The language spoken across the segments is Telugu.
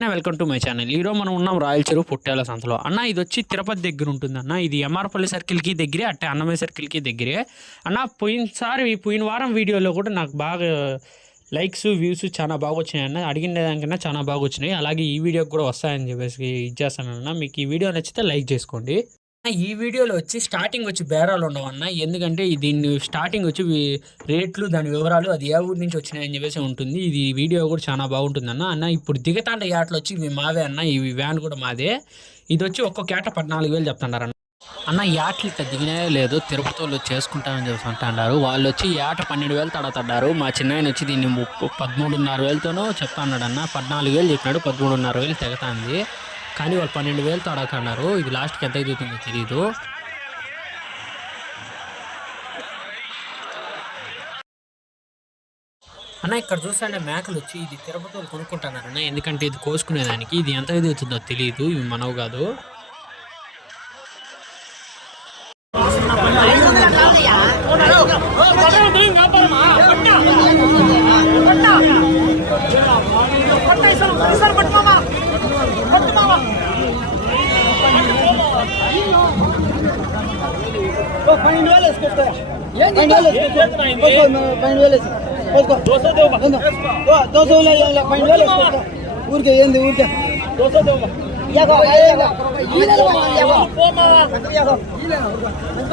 Welcome to my channel. ఈరోజు మనం ఉన్నాం రాయల చెరువు పుట్టాల సంతలో. అన్న ఇది వచ్చి తిరుపతి దగ్గర ఉంటుంది అన్న. ఇది ఎంఆర్పల్లి సర్కిల్కి దగ్గరే అట్టే అన్నమయ్య సర్కిల్కి దగ్గరే. అన్న పోయినసారి పోయిన వారం వీడియోలో కూడా నాకు బాగా లైక్స్ వ్యూస్ చాలా బాగా వచ్చినాయి అన్న. అడిగిన దానికన్నా చాలా బాగా వచ్చినాయి. అలాగే ఈ వీడియోకి కూడా వస్తాయని చెప్పేసి ఇచ్చేస్తానన్న మీకు ఈ వీడియో నచ్చితే లైక్ చేసుకోండి. ఈ వీడియోలో వచ్చి స్టార్టింగ్ వచ్చి బేరాలు ఉండవు అన్న. ఎందుకంటే దీన్ని స్టార్టింగ్ వచ్చి రేట్లు దాని వివరాలు అది ఏ ఊరి నుంచి వచ్చినాయని చెప్పేసి ఉంటుంది. ఇది వీడియో కూడా చాలా బాగుంటుంది అన్న. అన్న ఇప్పుడు దిగతాండ యాట్లు వచ్చి ఇవి మావే అన్న. ఈ వ్యాన్ కూడా మాదే. ఇది వచ్చి ఒక్కొక్క ఏట పద్నాలుగు వేలు చెప్తున్నారు అన్న. అన్న యాట్లు ఇట్లా దిగినాయో లేదో తిరుపతి వాళ్ళు చేసుకుంటామని చెప్పి అంటున్నారు వాళ్ళు వచ్చి ఏట పన్నెండు వేలు తడతాడారు. మా చిన్నాయన వచ్చి దీన్ని ముప్పు పదమూడున్నర వేలతోనూ చెప్తాన్నాడు అన్న. పద్నాలుగు వేలు చెప్పినాడు పదమూడున్నర వేలు తెగతాంది. కానీ వాళ్ళు పన్నెండు వేలతో అడగన్నారు ఇది లాస్ట్కి ఎంత అవుతుందో తెలియదు అన్న ఇక్కడ చూస్తుంటే మేకలు వచ్చి ఇది తిరుపతి వాళ్ళు కొనుక్కుంటున్నారు అన్న. ఎందుకంటే ఇది కోసుకునేదానికి. ఇది ఎంత ఇది అవుతుందో తెలియదు ఇవి మనవు కాదు. పన్నెండు వేలు వేసుకో పన్నెండు వేలు పన్నెండు వేలు వేసుకో. దోశ పన్నెండు వేలు వేసుకో. ఊరికే ఏంది ఊరికే. యాగో. యాగో. యాగో. ఎంత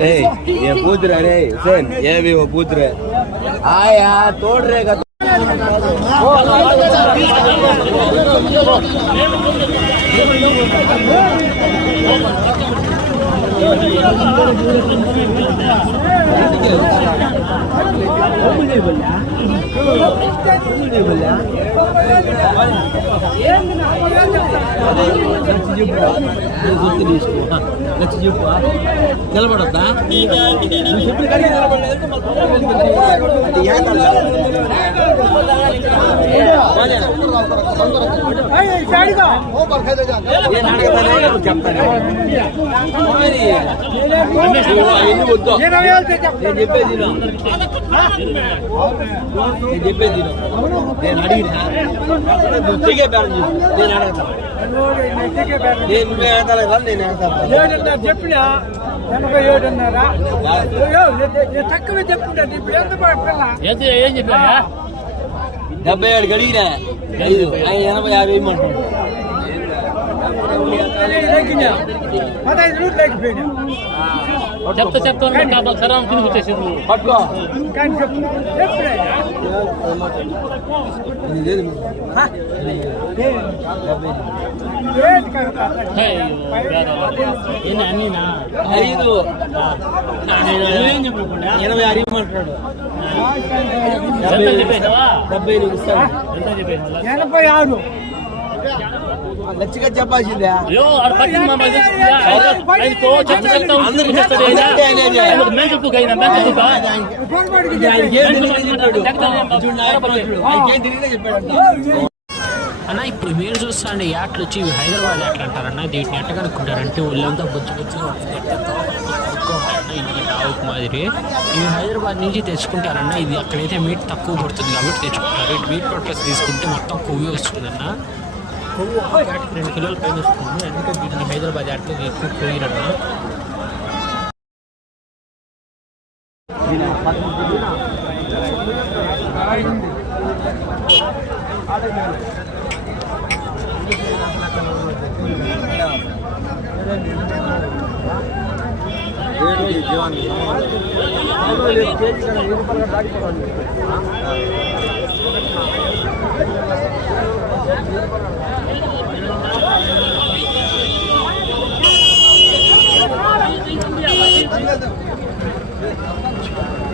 ए ये रे हुसैन ये भी वो पुत्र है आए यहाँ तोड़ रहेगा तो। నిలబడద్దా నువ్వు చెప్పిన కాడికి నిలబడలేదంటే నేను చెప్పేది నేను చెప్పేది నేను అడిగినా నువ్వు నేను అడగతా నేను నువ్వే కదా నేను అడగతా చెప్పినా ఎనభై ఏడున్నర తక్కువ ఇప్పుడు ఎంత డెబ్బై ఏడు అడిగినా ఐదు. ఎనభై యాభై ఇమ్మంటాడు చెప్తా చెప్తా సరం కింద వచ్చేసారు పట్టుకో ఎనభై చెప్పేసావా డెబ్బై ఆరు. లచ్చిగా చెప్పాల్సిందే అన్న ఇప్పుడు మీరు చూస్తాండే యాట్లు వచ్చి హైదరాబాద్ యాట్లు అంటారన్న వీటిని ఎట్ట కనుక్కుంటారంటే ఒళ్ళంతా బొచ్చు బొచ్చు మాదిరి ఇవి హైదరాబాద్ నుంచి తెచ్చుకుంటారన్న ఇది అక్కడైతే మీట్ తక్కువ పడుతుంది కాబట్టి తెచ్చుకుంటారు మీట్ పట్లస్ తీసుకుంటే మొత్తం కొవ్వు వస్తుందన్న ಹೂವು ಆಟ ಎರಡು ಕಿಲೋలు పైన వస్తుంది అందుకే దీన్ని హైదరాబాద్ ఆటలో ఎక్కువ పోయిరమ్మా జీవాన్ని Thank you.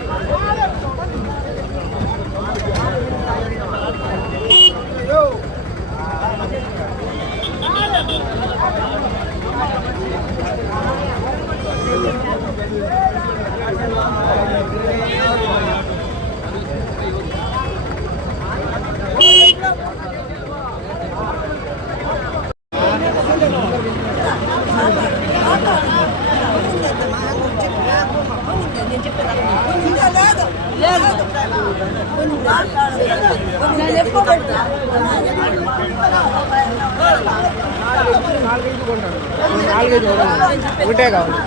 ఒకటే కావాలి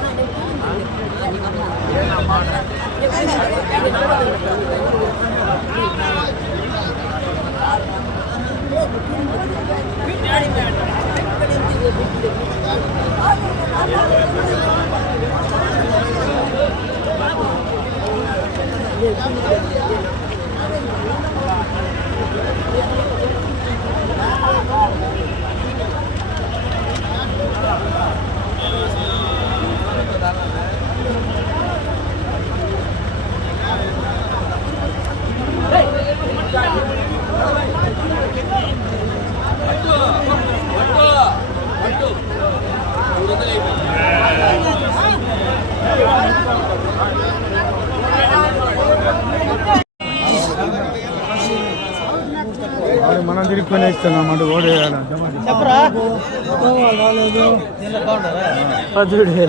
మనం తిరిగి ఇస్తున్నాం అటు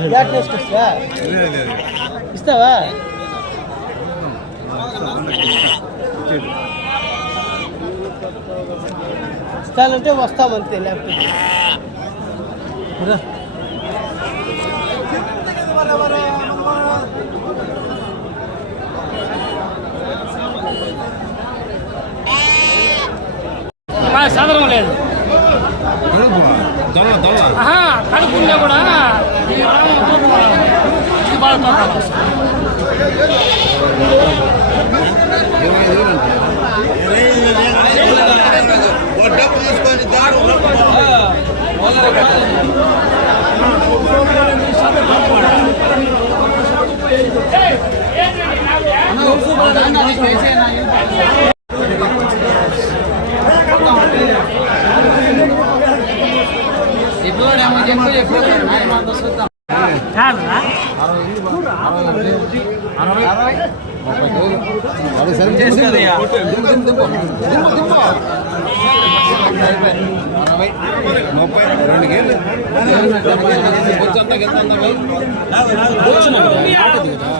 బ్యాట్ వేసుకొస్తా ఇస్తావా? ఇస్తానంటే వస్తామంతే లేకపోతే. రా. చదవడం లేదు ఆహా, కడుపు ఉన్నా కూడా ఈ రాము ఇది బాగా తోకాలి. కాదురా?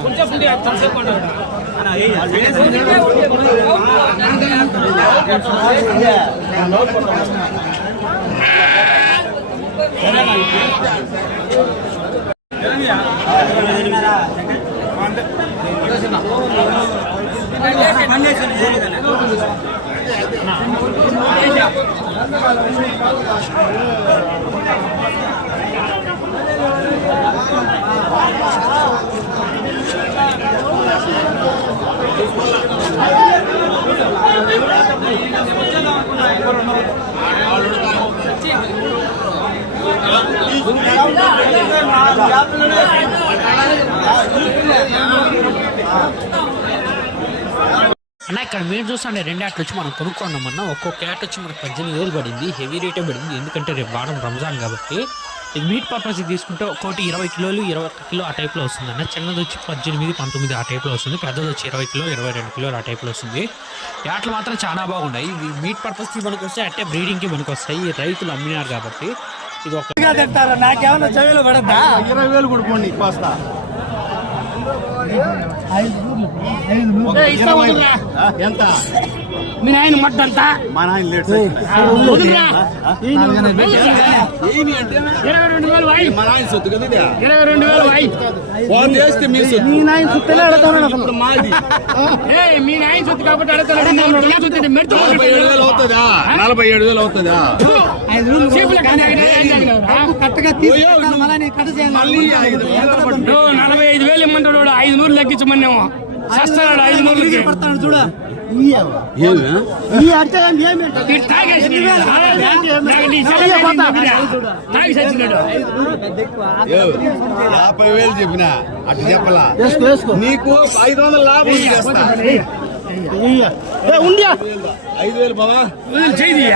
కొంచెం ఉండి అది తలసేపు ఉంటాడు. అన్న ఇక్కడ మీరు చూస్తుండే రెండు యాట్లు వచ్చి మనం కొనుక్కున్నాం అన్న. ఒక్కొక్క యాట్ వచ్చి మనకు పద్దెనిమిది వేలు పడింది. హెవీ రేటే పడింది. ఎందుకంటే రేపు వారం రంజాన్ కాబట్టి. ఇది మీట్ పర్పస్ తీసుకుంటే ఒక్కోటి ఇరవై కిలోలు ఇరవై ఒక్క కిలో ఆ టైప్లో వస్తుంది అన్న. చిన్నది వచ్చి పద్దెనిమిది పంతొమ్మిది ఆ టైప్లో వస్తుంది. పెద్దది వచ్చి ఇరవై కిలో ఇరవై రెండు కిలోలు ఆ టైప్లో వస్తుంది. యాట్లు మాత్రం చాలా బాగున్నాయి. ఇవి మీట్ పర్పస్కి మనకు వస్తాయి అంటే బ్రీడింగ్కి మనకు వస్తాయి. రైతులు అమ్మినారు కాబట్టి ఇది ఒక తింటారు నాకేమన్నా చెవిలో పడద్దా? ఇరవై వేలు కొడుకోండి yeah. I'll do ఎంత? మీ నాయన మట్టంతా? మా నాయన లేట్ వదులురా. ఇరవై రెండు వేలు వాయి. మా నాయన సొత్తు కదా. ఇరవై రెండు వేలు వాయి. ఫోన్ చేస్తే మీ సొత్తు. మీ నాయన సుత్తలే అడుగుతున్నాడు అసలు. ఇప్పుడు మాది. ఏ మీ నాయన సొత్తు కాబట్టి అడుగుతాడు నా సొత్తు అంటే మెట్టు నలభై ఏడు వేలు అవుతుందా? నలభై ఏడు వేలు అవుతుందా? ఐదు వేలు పట్టు. ఓ, నలభై ఐదు వేలు ఇమ్మంటాడు. ఐదు నూరు లెక్కించమన్నాము చేస్తాడు ఐదు నూరులకి పడతాను చూడ. యాభై వేలు చెప్పిన? అటు చెప్పలా? వేసుకో వేసుకో. నీకు ఐదు వందల లాభం ఐదు వేలు బావా? వదిలి చేయి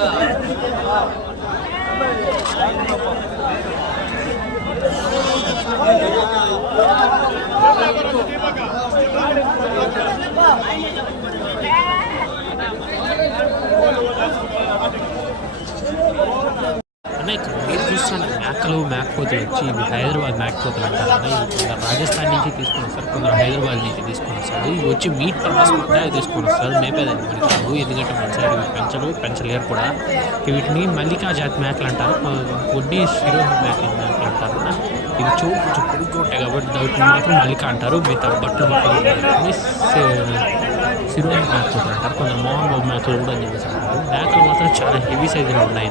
అన్ని ఆ అన్న ఇక్కడ మీరు చూస్తున్న మేకలు మేకపోతులు వచ్చి ఇవి హైదరాబాద్ మేకపోతులు అంటారు కొందరు రాజస్థాన్ నుంచి తీసుకొని వస్తారు కొందరు హైదరాబాద్ నుంచి తీసుకొని వస్తారు. ఇవి వచ్చి మీట్ పర్పస్ కూడా తీసుకొని వస్తారు. మేపేదాన్ని పెడతారు ఎందుకంటే మన సైడ్ ఇవి పెంచరు పెంచలేరు కూడా. వీటిని మల్లికా జాతి మేకలు అంటారు కొన్ని శిరో మేకలు మేకలు అంటారు. ఇవి చూ కొంచెం పొడుగ్గా ఉంటాయి కాబట్టి వీటిని మాత్రం మల్లిక అంటారు. మిగతా బట్టలు బట్టలు ఉంటాయి. మేకలు అంటారు. కొందరు మోహన్ బాబు మేకలు కూడా అని చెప్పేసి అంటారు మేకలు మాత్రం చాలా హెవీ సైజులో ఉన్నాయి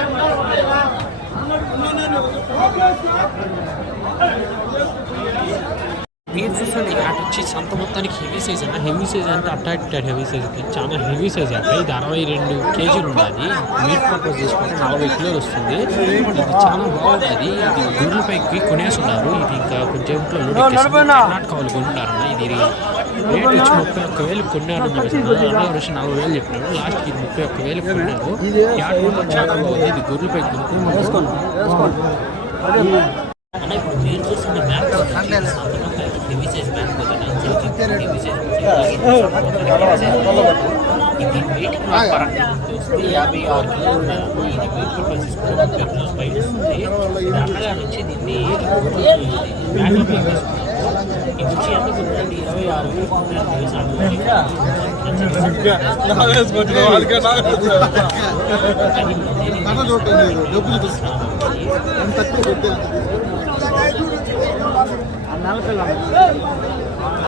మీరు చూసండి అటు వచ్చి సంత మొత్తానికి హెవీ సైజ్ అన్న హెవీ సైజ్ అంటే అట్రాక్టెడ్ హెవీ సైజ్ చాలా హెవీ సైజ్ అంటే ఇది అరవై రెండు కేజీలు ఉన్నది మీట్ పర్పస్ తీసుకుంటే నలభై కిలోలు వస్తుంది. ఇది చాలా బాగుంది ఇది గూగుల్ పైకి కొనేసి ఉన్నారు ఇది ఇంకా కొంచెం ఇంట్లో కర్ణాటక వాళ్ళు కొంటారన్న ఇది. రేట్ వచ్చి ముప్పై ఒక్క వేలు కొన్నారు వచ్చి నలభై వేలు చెప్పినారు. లాస్ట్ ఇది ముప్పై ఒక్క వేలు కొన్నారు. యాడ్ చాలా బాగుంది. ఇది గొర్రెల పైకి కొనుక్కొని చూస్తే యాభై ఆరు కిలోలు. ఇది వస్తుంది ఇది వచ్చి దీన్ని మ్యాప్ పై తీసుకున్నారు. ఇది వచ్చి ఎంత కొనుక్కోండి ఇరవై ఆరు వేలు కొనుక్కోండి నలభై